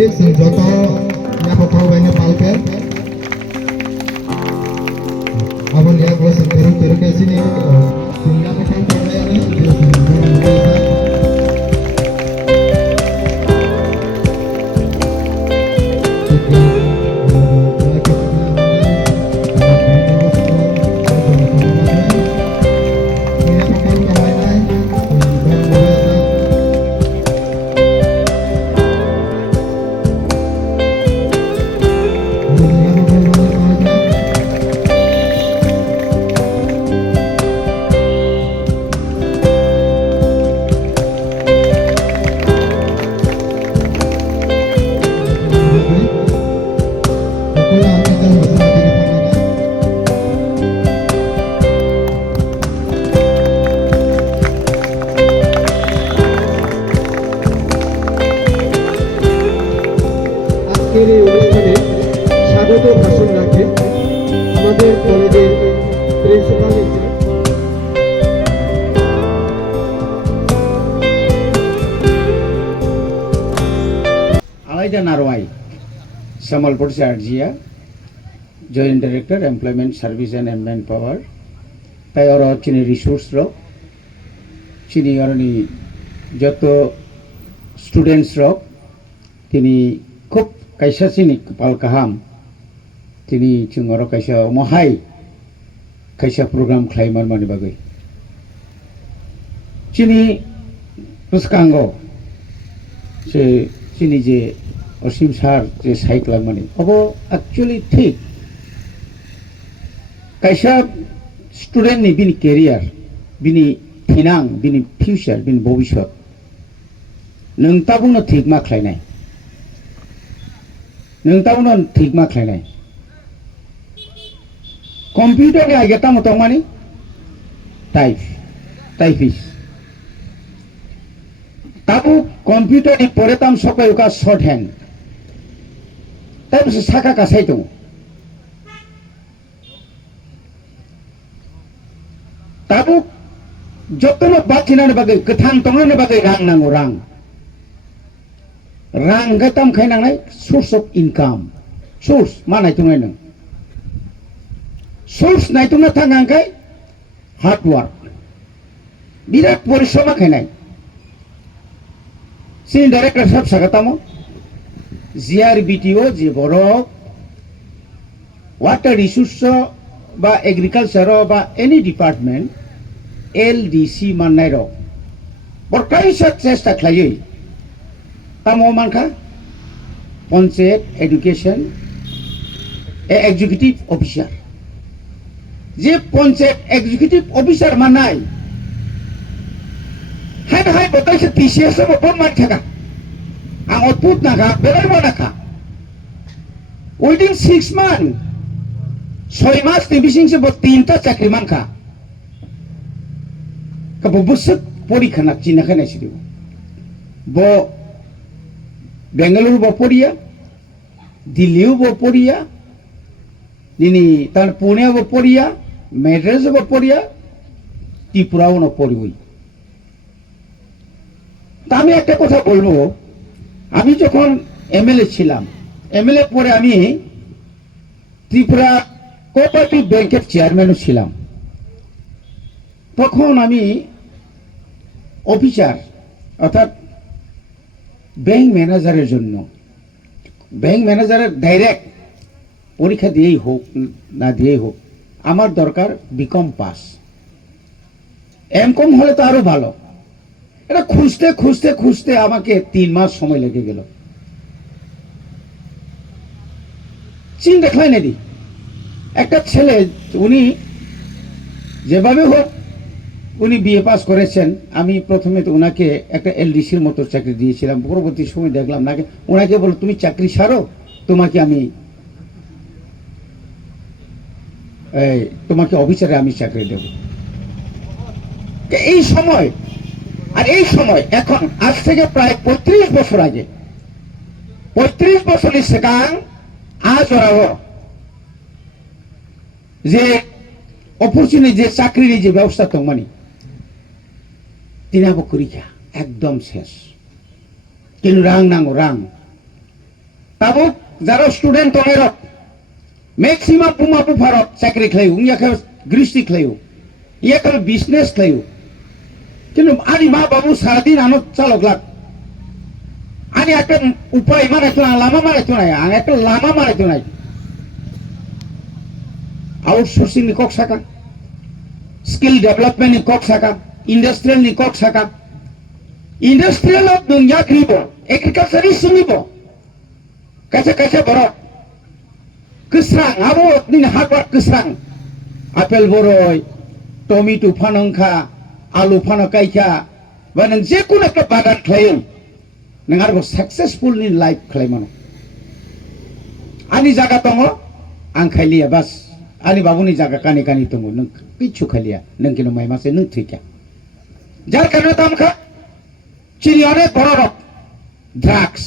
lagi sing joto nyapa kawanya palpen abon ya gua sing terus ke sini sing nyapa kawanya dia sing আজকের এই অনুষ্ঠানে স্বাগত ভাষণ রাখেন আমাদের কলেজের principal Alaida Narwai, Samalpur Sarjia, Joint Director, Employment Service and Manpower, Tayoro Chini Resource Row, Chini Yoroni Joto Students Row, Tini Kup Kaisa Sinik Palkaham, Tini Chungoro Kaisa Mohai, Kaisa Program Climber Manibagui. Chini Puskango, Chini je অসীম সার যে cycle মানে হবো actually ঠিক কাইসা student নি বিনি career বিনি থিনাং বিনি future বিনি ভবিষ্যৎ নों ताबुनो ঠিক मा खालायनाय नों ताबुनो ঠিক मा खालायनाय कम्पिउटार नि आगेता मत माने टाइपिस्ट ताबु कम्पिउटार नि परे ताम सकाय का शॉर्ट हैंड ताबु साका कासाय दं ताबु जतनो बाथिनानि बागै गोथां तंनानि बागै रां नांगौ रां गताम खायनांनाय सोर्स अफ इनकाम सोर्स मा नायथंनाय नों सोर्स नायथंना थांगांखाय हार्ड वर्क बिराद परिश्रम खायनाय सिनि डाइरेक्टर साहब सागातामो জিআরবিটিও যে বড় ওয়াটার রিসোর্স বা এগ্রিকালচার বা এনি ডিপার্টমেন্ট এলডিসি মাননাই রক বরকাইসা চেষ্টা খালাই তামো মানখা পঞ্চায়েত এডুকেশন এক্সিকিউটিভ অফিসার যে পঞ্চায়েত এক্সিকিউটিভ অফিসার মানাই হাই হাই বতাইছে টিসিএস বন মান থাকা ang output naka belar naka within 6 months 6 mas ni bising se bot 3 ta chakri man ka kabubusuk porikha na china khana sidu bo Bengaluru bo poriya Delhi bo poriya nini tar Pune bo poriya Madras bo poriya Tripura no poriwi ta ami ekta kotha bolbo আমি যখন MLA ছিলাম MLA পরে আমি Tripura cooperative ব্যাংকের চেয়ারম্যানও ছিলাম তখন আমি officer অর্থাৎ ব্যাংক ম্যানেজারের জন্য ব্যাংক ম্যানেজারের ডাইরেক্ট পরীক্ষা দিয়েই হোক না দিয়েই হোক আমার দরকার বিকম পাস এমকম হলে তো আরো ভালো এটা খুঁজতে খুঁজতে খুঁজতে আমাকে 3 মাস সময় লেগে গেল চিন্তা খাই নাকি একটা ছেলে উনি যেভাবে হোক উনি বিএ পাস করেছেন আমি প্রথমে তো ওনাকে একটা এলডিসির মতো চাকরি দিয়েছিলাম পরবর্তী সময় দেখলাম নাকি ওনাকে বলো তুমি চাকরি ছাড়ো তোমাকে আমি তোমাকে অফিসারে আমি চাকরি দেব এই সময় আর এই সময় এখন আজ থেকে প্রায় 35 বছর আগে 35 বছরের সেকাং আজ ওরাও যে অপরচুনিটি যে চাকরির যে ব্যবস্থা তো মানে তিনাবো করিখা একদম শেষ কিন্তু রাং নাঙ্গো রাং তাবো যারা স্টুডেন্ট তলের मैक्सिमम पुमा पुफारत चाकरी खायो उनियाखौ गृहस्थी खायो इयाखौ बिजनेस खायो किन्तु आनी मा बाबू सारादिन आनो चालक लाग आनी একটা উপায় মারাইতো না লামা মারাইতো না আমি একটা লামা মারাইতো না আউটসোর্সিং नि कक साका स्किल डेवलपमेंट नि कक साका इंडस्ट्रियल नि कक साका इंडस्ट्रियल अफ दुनिया क्रिबो एग्रीकल्चर नि सुनिबो काचा काचा बरो Kesrang, abo ni hardwork kesrang. Apel boroy, tomato panongka, alu panokaika, banan jekuna ke bagan klaim. Nengar bo successful in life klaimano. Ani jaga tongo, ang khailia bas. Ani babu ni jaga kani kani tongo, nung pichu khailia, nung kino mai mase nung thika. Jar karena tamka, chiriane bororok, drugs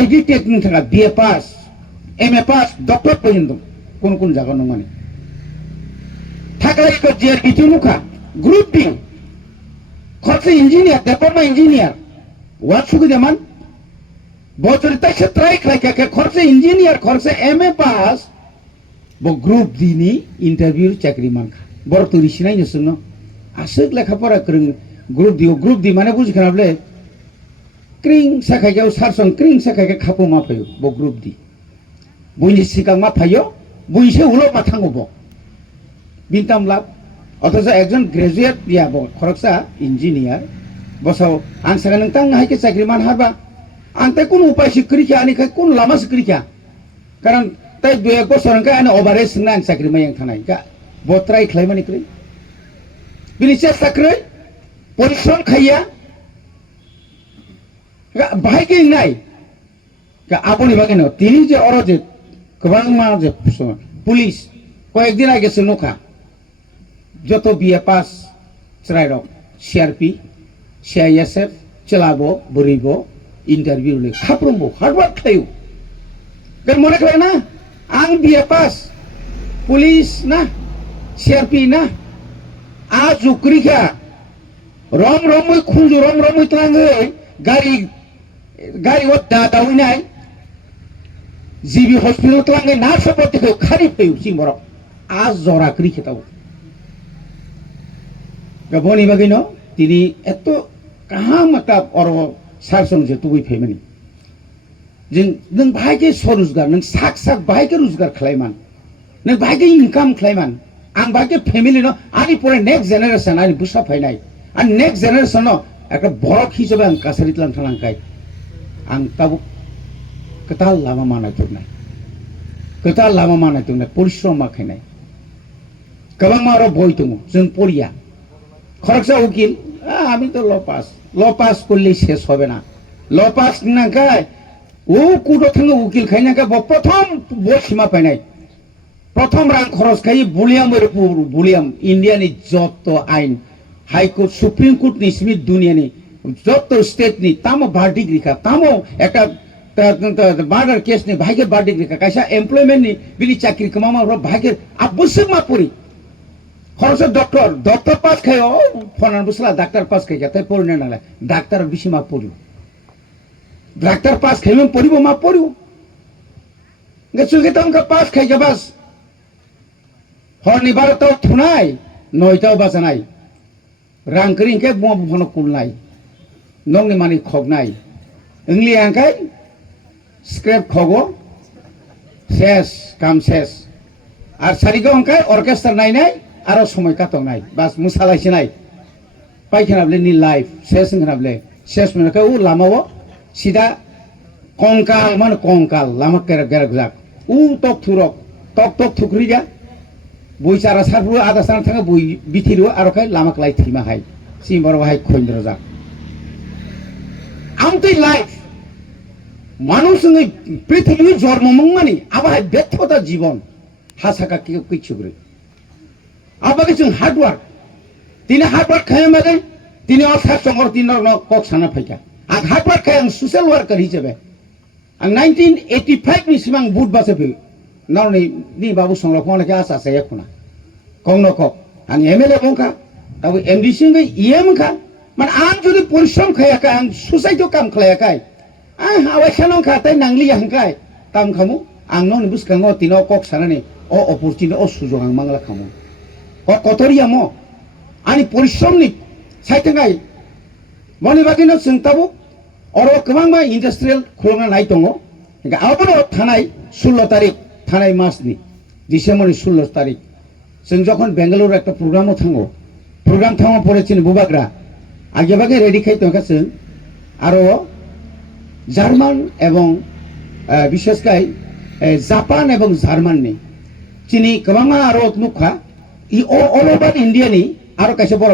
addicted nung thanga BA pass. MA pass doctor পর্যন্ত কোন কোন জায়গা নমানে থাকলে তো GR B2 মুখা group D খরচে engineer diploma engineer watt সুবিধা মান বছর তাই ট্রাই খাইকে খরচে ইঞ্জিনিয়ার খরচে MA পাস ব গ্রুপ ডি নি ইন্টারভিউ চাকরি মান বড় তো রিসিনাই নসুন আসক লেখাপড়া করং গ্রুপ ডি মানে বুঝি খারাপলে ক্রিং সাখাইগাও সারসং ক্রিং সাখাইকে খাপো মাফাयो ব গ্রুপ ডি বইনি সিকাং মা ফাইও বইসে উলো মাথাঙ্গব বিনতাম লাভ অথচ একজন গ্রাজুয়েট দিয়াব খরকসা ইঞ্জিনিয়ার বসাও আং সাga नोंथां हायके চাকরি মান হারবা आं তাই কোন উপায় শিক্ষিকা আনি খাই কোন লামা শিক্ষিকা কারণ তাই দুই এক বছর কা আনি ওভারেজ না আং চাকরি মাইং থানাই কা বত্রাই খাইমানি কই বিনি চেষ্টা কই পরিশ্রম খাইয়া বাহাইকে নাই কা আপনি বাগেন তিনি যে অরজে गोबां मा जे पुलिस कয়েকদিন আগে নৌকা যত বিএ পাস চরাইরক সিআরপি সিআইএসএফ চালাবো বরিব ইন্টারভিউ লে খাপ্রমবো হার্ডওয়ার্ক খাইও কেন মনে করে না আং বিএ পাস পুলিশ না সিআরপি না আ জুকরিখা রম রমই খুঁজু রম রমই তাঙ্গে গাড়ি ও দাউই নাই জিবি হসপিটাল ক্লাঙ্গে না সপতে কেউ খারি পেউ সিমর আজ জরা করি খেতাও গবনি বাগিনো তিনি এত কাহাম একটা অর সারসং যে তুই ফেমেনি जों नों भाइके स्वरोजगार नों साक साक भाइके रोजगार खालायमान नों भाइके इनकाम खालायमान आं भाइके फेमिलि न आनि परे नेक्स्ट जेनारेशन आनि बुसा फायनाय आं नेक्स्ट जेनारेशन न একটা বড় হিসেবে आं कासारित लांथालांखाय आं ताबो कताल लामा मानाय दंनाय परिश्रम माखायनाय गोबां मारो बय दङ जों पढ़िया खरकसा उकिल आमी तो ल पास করলে শেষ হবে না ল পাস নাকাय ও কুটো থাঙ্গে উকিল খাইনাকা প্রথম বই সীমা পাইনাই প্রথম রাং খরচ খাই বুলিয়াম ইন্ডিয়ানি যত আইন হাইকোর্ট সুপ্রিম কোর্ট नि स्मिथ दुनियानि যত स्टेट नि तामो बार डिग्री का तामो একটা মার্ডার কেস नि भाइके बार डिग्री का कायसा एमप्लॉयमेंट नि बिनि चाकरी कमामा भाइके आवश्यक मा परि खरच डॉक्टर पास खायो फनान बुसला डाक्टर पास खाइ जाते पढने नालाय डाक्टर बिसि मा पढियो डाक्टर पास खाइम पढिबो मा पढियो गसुगे तमका पास खाइ जाबास हरनि 12टाव थुनाय 9टाव बाजानाय रां करिंके बुमा बुफानो कुलनाय नंनि मानि खगनाय इंग्लि आंखाय स्क्रेप खगो शेष काम शेष आर सारिगो आंखाय अर्केस्ट्रा नायनाय आरो समय काटनाय बास मोसालायसिनाय पाइखानाबले नि लाइफ शेष होनाबले शेष मनके उ लामाव सिदा कंकाल मान कंकाल लामा केर गेरजाक उ टक थुख्रि जा बयसारा सारबो आदा सान थाङा बय बिथिरु आरो खाय लामा क्लाय थिमा हाय सिमबर हाय खइन्द्र जा आमते लाइफ মানুষই পৃথিবীর জন্মমঙ্গনি আবার ব্যর্থতা জীবন হাসাকা কেউ কিছু করে আবার जों हार्डवर्क তিনি हार्डवर्क খাইমাগে তিনি অসার সঙ্গর তিনর কক সানা ফাইকা আং हार्डवर्क খাই आं सोशल वर्कर হিসেবে आं 1985 नि सिमां बुट बासे फै नावनि नि बाबु संरक्षण के आसा से एखुना कौन কক आं एमएलए बंखा दाबो एमडीसी गे इएम खा मान आं जुदि परिश्रम खायाखा आं सोसाइटियाव काम खालायाखै awaisa nong khatai nangli hangkai tam khamu ang nong buskango tino kok sanani o opportunity o sujog ang mangla khamu kotoriya mo ani porishrom ni saitangai moni bagino singtabu oro kwbangma industrial khulona nai tongo ga abono thanai 16 tarik thanai masni December 16 tarik जों যখন বেঙ্গালুরু একটা প্রোগ্রামও থাঙ্গো programme থাঙ্গো পড়েছেন বুবাগ্রা আগেভাগে ready খাইতে গেছে আরো German এবং বিশেষ করে জাপান এবং জার্মান নি চিনি গোबांमा आरो मुखा इ अल ओभार इन्डिया नि आरो कासे बर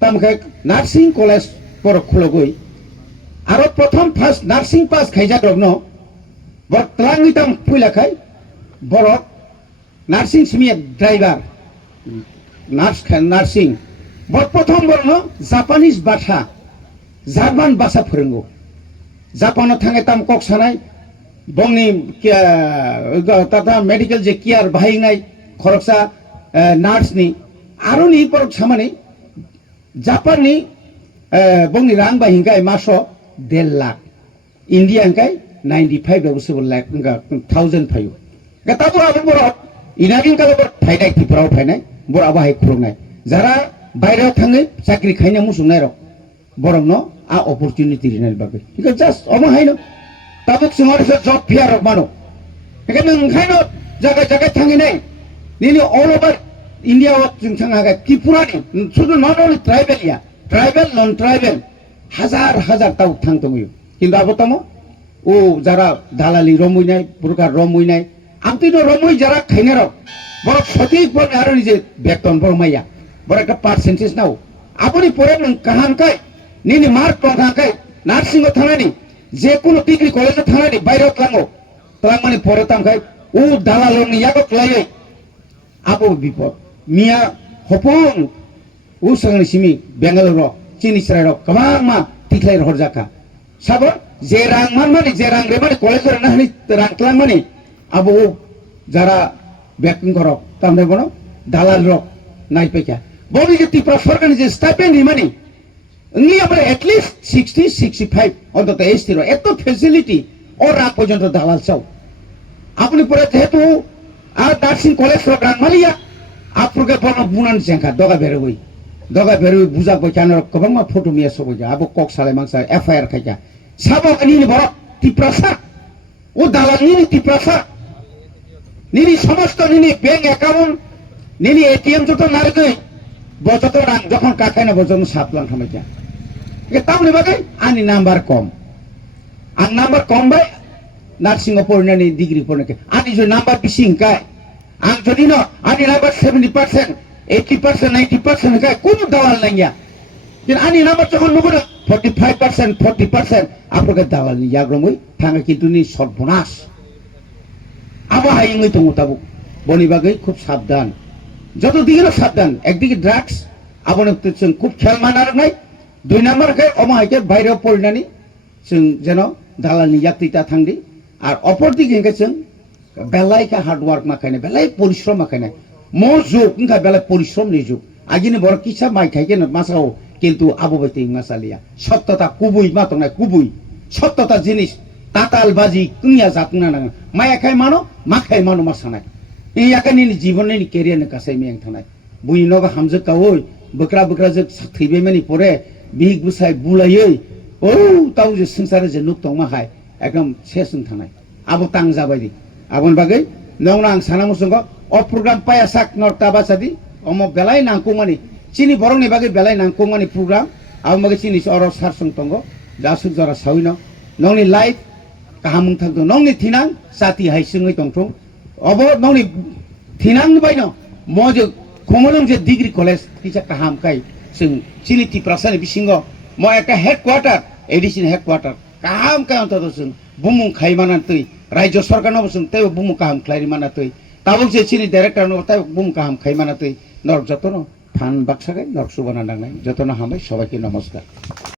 तामखे नार्सिं कलेज बर खुलगै आरो प्रथम फार्स्ट नार्सिं पास खाइजाग्रबनो बर तलांगि ताम फैलाखाय बर नार्सिं सिमिया ड्राइभार नार्सिं बर प्रथम बरनो जापानिज भाषा जार्मान भाषा फोरोंगौ जापानाव थांनाय ताम कक सानाय बंनि ताता मेडिकल जे केयार बाहायनाय खरसा नार्सनि आरो नि परक सामानि जापाननि बंनि रां बाहिंगाय मासो 1.5 लाख इंडिया अंकाय 95 लाख 1000 फायो गताबो आबो बर इनागिन कालो बर फायनाय तिफराव फायनाय बर आबाहाय खुरनाय जारा बायराव थाङै साख्रि खायना मुसुंनाय रक बरंनो आ अपॉर्चुनिटी रिनाय बागै बिकज जस्ट अमाहायनो ताबुक सिंगर जब फेयार मानो एखाने ओंखायनो जागा जागा थाङैनाय निनि अल ओभार इंडिया जों थाङाखै त्रिपुरानि शुद्ध नट ओनलि ट्राइबेलिया ट्राइबेल नन ट्राइबेल हाजार हाजार ताव थांदोंयो किन्तु आबोतामो ও যারা দালালি রমইনাই প্রকার রমইনাই আমতিনো রমই যারা খাইনার বড় সঠিক বলে আর নিজে বেতন বরমাইয়া বড় একটা পার্সেন্টেজ নাও আপনি পরে কাহানকাই নিনি মার্ক পঙ্কাকাই নার্সিং থানানি যে কোনো ডিগ্রি কলেজে থানানি বাইরে থাঙ্গো তার মানে পরে তামখাই ও দালালনি ইয়াগো ক্লাইয়ে আপো বিপদ মিয়া হপন ও সঙ্গে সিমি বেঙ্গালুরু চিনিসরাই রক কমাংমা টিকলাই হরজাকা সাবো যে রাং মানমানি যে রাং রেমানি কলেজের না হানি রাং ক্লাংমানি আবো যারা বেতন করক তামনে বনো দালাল রক নাই পেকা বলি যে ত্রিপুরা সরকার যে স্টাইপেন্ড রিমানি ইংলি আমরা এট লিস্ট 60 65 অন্তত এসটির এত ফ্যাসিলিটি ওর রাগ পর্যন্ত দালাল চাও আপনি পরে যেহেতু আর নার্সিং কলেজ রাং মালিয়া আপনাকে বনো বুনান জেঙ্কা দগা বেরোই বুঝা বইকানো কবাংমা ফটো মিয়া সবই যা আবো কক সালে মাংসা এফআইআর খাইকা সাবো নিনি বড় ত্রিপুরা ও দালাল নিনি ত্রিপুরা নিনি সমস্ত নিনি ব্যাংক অ্যাকাউন্ট নিনি এটিএম যত নারগৈ বজত রাং যখন কাকাইনা বজন 7 লাখ খামাইকা এ তামনি বাগে আনি নাম্বার কম আন নাম্বার কম বাই নার্সিং পড়নানি ডিগ্রি পড়নাকে আনি যে নাম্বার বেশি কাই আন যদি ন আনি নাম্বার 70% 80% 90% কাই কোন দালাল নাইয়া কিন্তু আনি নাম্বার যখন নগর 45% আপনাকে দালাল নি ইয়াগ্রমই থাঙ্গা কিন্তু নি সর্বনাশ আবহাওয়াই তো মোতাবক বনিবাগৈ খুব সাবধান যত দিকে সাবধান একদিকে ড্রাগস আপনি খুব খেয়াল মানার নাই 2 নাম্বারকে অমাহাইকে বাইরেও পড়নানি जों যেন দালালনি ইয়াক্তিতা থাঙ্গি আর অপর দিকে গেছেন বেলাইকা হার্ড ওয়ার্ক মাখাইনে বেলাই পরিশ্রম মাখাইনে মো যুগ ইনকা বেলাই পরিশ্রম নি যুগ আগিনি বড় কিসা মাই খাইকে মাসাও কিন্তু আবু বাইতে মাসালিয়া সত্যতা কুবুই মাতনা কুবুই সত্যতা জিনিস তাতাল বাজি কুনিয়া জাতনা না মায়া খাই মানো মাখাই মানো মাসানাই এই একানি জীবনে নি ক্যারিয়ার নে কাসাই মেং থানাই বুই নগা হামজে কাওই বকরা বকরা যে থইবে মানি পরে বিগ বুসাই বুলাयै ও তাও যে সংসারে যে নুক তং মাহাই একদম শেষন থানাই আবো তাং যাবাইদি আবন বাগৈ নংনা আং সানামু সঙ্গ অ প্রোগ্রাম পায়া সাক নরতা বাসাদি অম বেলাই নাংকু মানি চিনি বরংনি বাগৈ বেলাই নাংকু মানি প্রোগ্রাম আবন বাগৈ চিনি অর সারসং তঙ্গ জাসুক জরা সাউইনো নংনি লাইফ কাহাमुं थांदो नंनि थिनां जाति हाइसङै दंथं अब नंनि थिनां बायनो मजे खमलং जे डिग्री कलेज किसा काहामखाय जों चिनि टिप्रासानि बिसिङो म एका हेडक्वार्टार एडिसन हेडक्वार्टार काहामखाय अन्तत जों बुमुं खायमानातै राज्य सरकारनाव जों तै बुमुं काहाम ख्लायमानातै ताबो जे चिनि डाइरेक्टरनाव तै बुमुं काहाम खायमानातै नरक जतन फान बाक्सागाय नरक सुबाना नांनाय जतन हामबाय सबाइके नमस्कार।